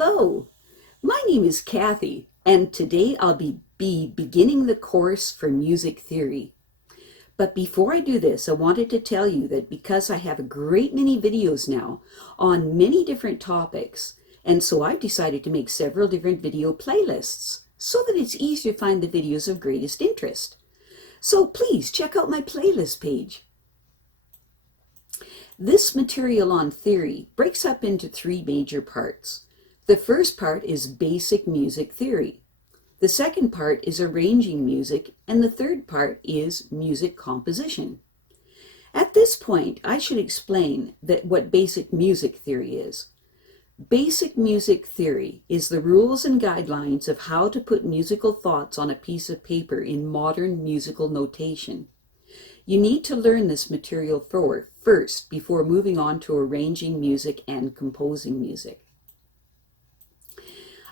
Hello, my name is Kathy, and today I'll be beginning the course for music theory. But before I do this, I wanted to tell you that because I have a great many videos now on many different topics, and so I've decided to make several different video playlists so that it's easier to find the videos of greatest interest. So please check out my playlist page. This material on theory breaks up into three major parts. The first part is basic music theory. The second part is arranging music, and the third part is music composition. At this point, I should explain what basic music theory is. Basic music theory is the rules and guidelines of how to put musical thoughts on a piece of paper in modern musical notation. You need to learn this material first before moving on to arranging music and composing music.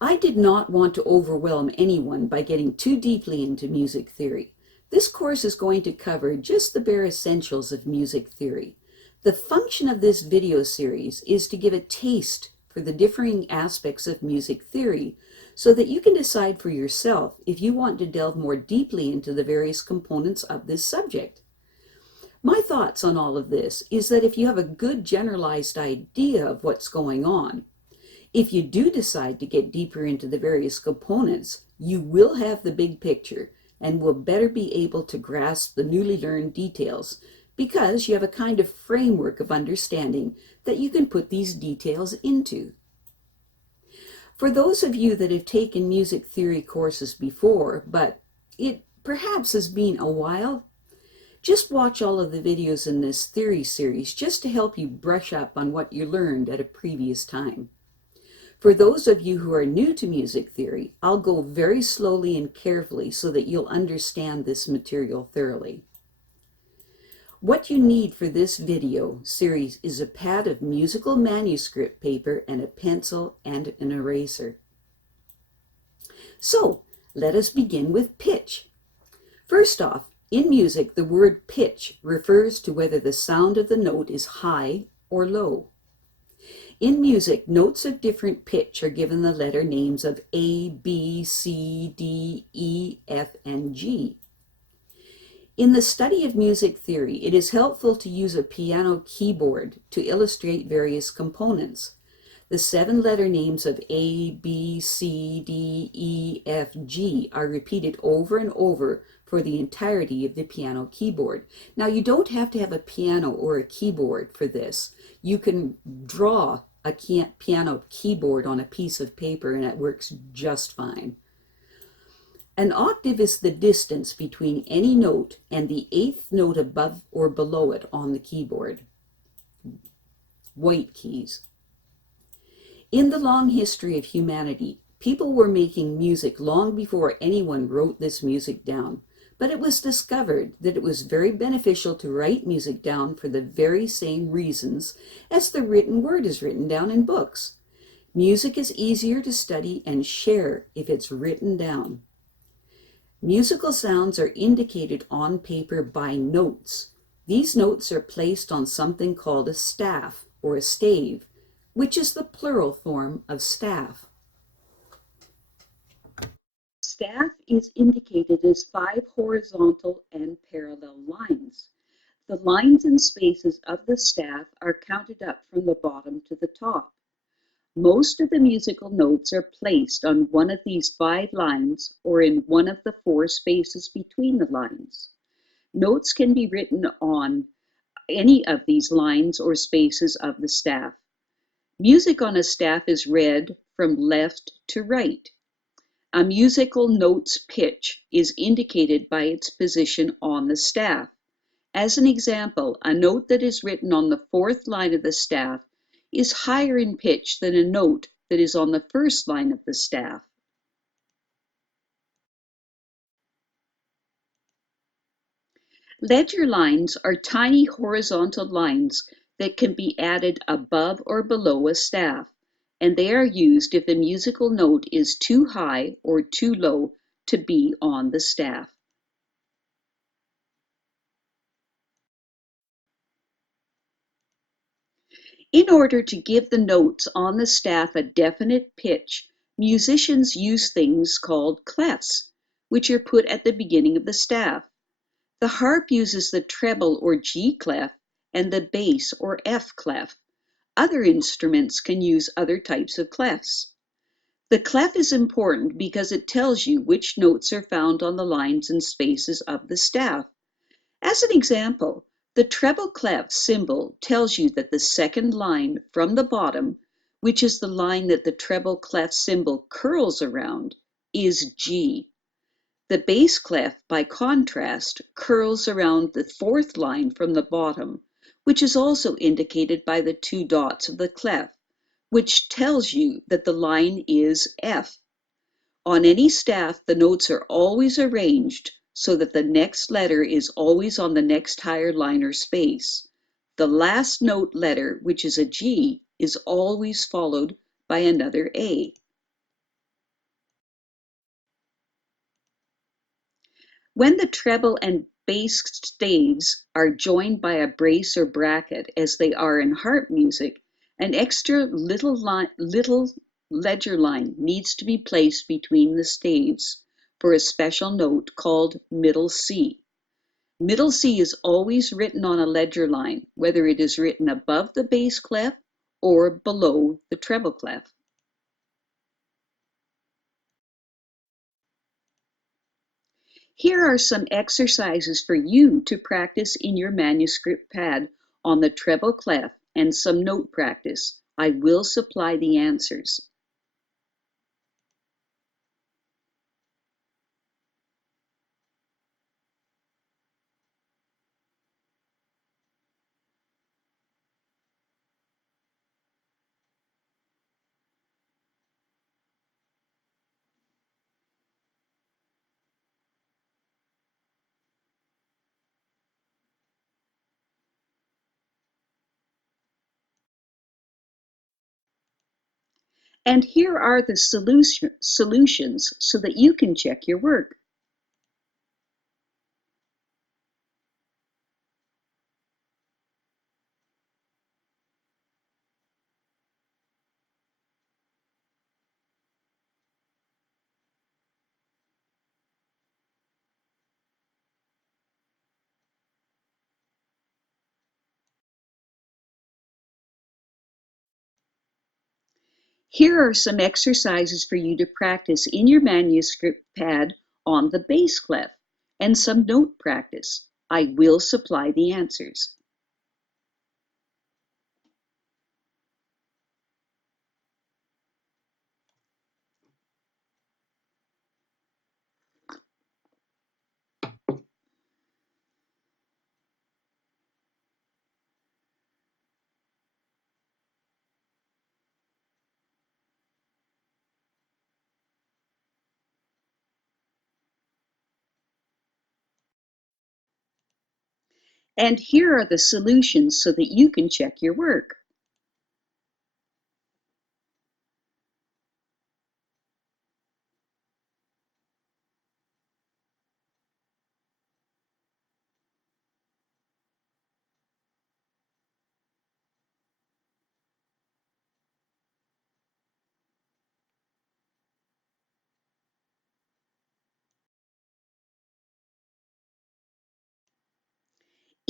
I did not want to overwhelm anyone by getting too deeply into music theory. This course is going to cover just the bare essentials of music theory. The function of this video series is to give a taste for the differing aspects of music theory so that you can decide for yourself if you want to delve more deeply into the various components of this subject. My thoughts on all of this is that if you have a good generalized idea of what's going on, if you do decide to get deeper into the various components, you will have the big picture and will better be able to grasp the newly learned details because you have a kind of framework of understanding that you can put these details into. For those of you that have taken music theory courses before, but it perhaps has been a while, just watch all of the videos in this theory series just to help you brush up on what you learned at a previous time. For those of you who are new to music theory, I'll go very slowly and carefully so that you'll understand this material thoroughly. What you need for this video series is a pad of musical manuscript paper and a pencil and an eraser. So, let us begin with pitch. First off, in music, the word pitch refers to whether the sound of the note is high or low. In music, notes of different pitch are given the letter names of A, B, C, D, E, F, and G. In the study of music theory, it is helpful to use a piano keyboard to illustrate various components. The 7 letter names of A, B, C, D, E, F, G are repeated over and over for the entirety of the piano keyboard. Now, you don't have to have a piano or a keyboard for this. You can draw a piano keyboard on a piece of paper and it works just fine. An octave is the distance between any note and the 8th note above or below it on the keyboard. White keys. In the long history of humanity, people were making music long before anyone wrote this music down. But it was discovered that it was very beneficial to write music down for the very same reasons as the written word is written down in books. Music is easier to study and share if it's written down. Musical sounds are indicated on paper by notes. These notes are placed on something called a staff or a stave, which is the plural form of staff. Staff is indicated as 5 horizontal and parallel lines. The lines and spaces of the staff are counted up from the bottom to the top. Most of the musical notes are placed on one of these 5 lines or in one of the 4 spaces between the lines. Notes can be written on any of these lines or spaces of the staff. Music on a staff is read from left to right. A musical note's pitch is indicated by its position on the staff. As an example, a note that is written on the 4th line of the staff is higher in pitch than a note that is on the 1st line of the staff. Ledger lines are tiny horizontal lines that can be added above or below a staff, and they are used if the musical note is too high or too low to be on the staff. In order to give the notes on the staff a definite pitch, musicians use things called clefs, which are put at the beginning of the staff. The harp uses the treble or G clef and the bass or F clef. Other instruments can use other types of clefs. The clef is important because it tells you which notes are found on the lines and spaces of the staff. As an example, the treble clef symbol tells you that the second line from the bottom, which is the line that the treble clef symbol curls around, is G. The bass clef, by contrast, curls around the fourth line from the bottom, which is also indicated by the two dots of the clef, which tells you that the line is F. On any staff, the notes are always arranged so that the next letter is always on the next higher line or space. The last note letter, which is a G, is always followed by another A. When the treble and bass staves are joined by a brace or bracket, as they are in harp music, an extra little ledger line needs to be placed between the staves for a special note called middle C. Middle C is always written on a ledger line, whether it is written above the bass clef or below the treble clef. Here are some exercises for you to practice in your manuscript pad on the treble clef and some note practice. I will supply the answers. And here are the solutions so that you can check your work. Here are some exercises for you to practice in your manuscript pad on the bass clef and some note practice. I will supply the answers. And here are the solutions so that you can check your work.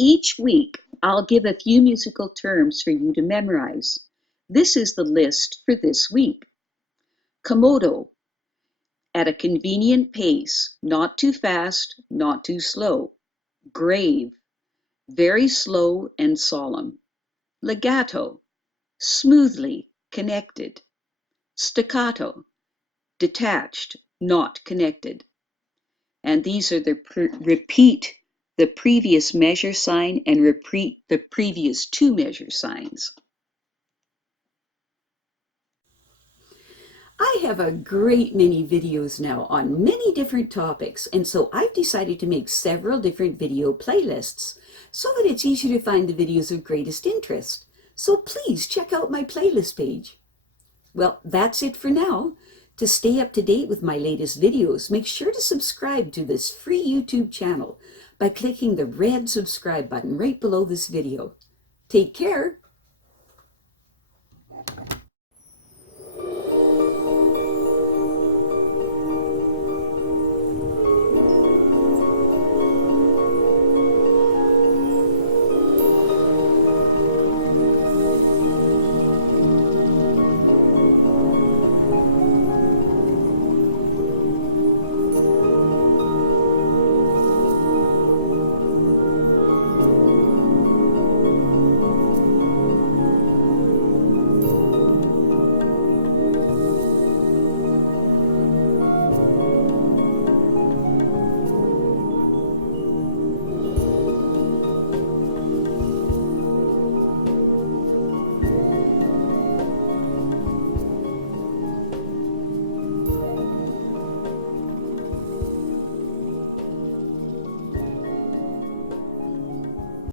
Each week, I'll give a few musical terms for you to memorize. This is the list for this week. Comodo, at a convenient pace, not too fast, not too slow. Grave, very slow and solemn. Legato, smoothly connected. Staccato, detached, not connected. And these are the repeat the previous measure sign and repeat the previous two measure signs. I have a great many videos now on many different topics, and so I've decided to make several different video playlists so that it's easier to find the videos of greatest interest. So please check out my playlist page. Well, that's it for now. To stay up to date with my latest videos, make sure to subscribe to this free YouTube channel by clicking the red subscribe button right below this video. Take care.